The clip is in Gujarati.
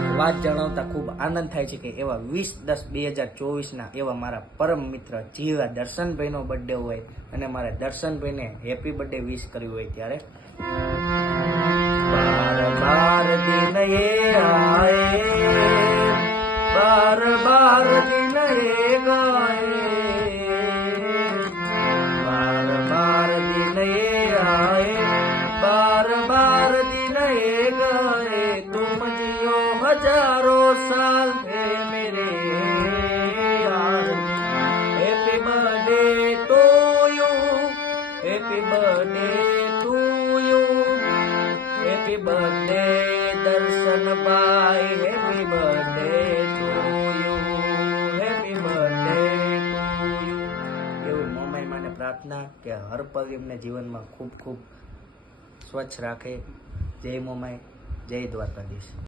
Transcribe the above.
એક વાત જણાવતા ખૂબ આનંદ થાય છે કે એવા 20/10/2024 એવા મારા પરમ મિત્ર જીવા દર્શનભાઈનો બર્થડે હોય અને મારે દર્શનભાઈને હેપી બર્થડે વિશ કર્યું હોય ત્યારે બાર દિન એ આયે, બાર દિન એ ગાયે, બાર દિન એ આયે, બાર દિન એ ગए, तुम जियो हजारों साल है मेरे यार। Happy birthday to you, happy birthday to you, happy birthday Darshan भाई, happy birthday to you, happy birthday to you. એવું મમ્મી મને પ્રાર્થના કે હર પલ એમને જીવનમાં ખૂબ ખૂબ સ્વચ્છ રાખે। જય મોમાઈ, જય દ્વારકાધીશ।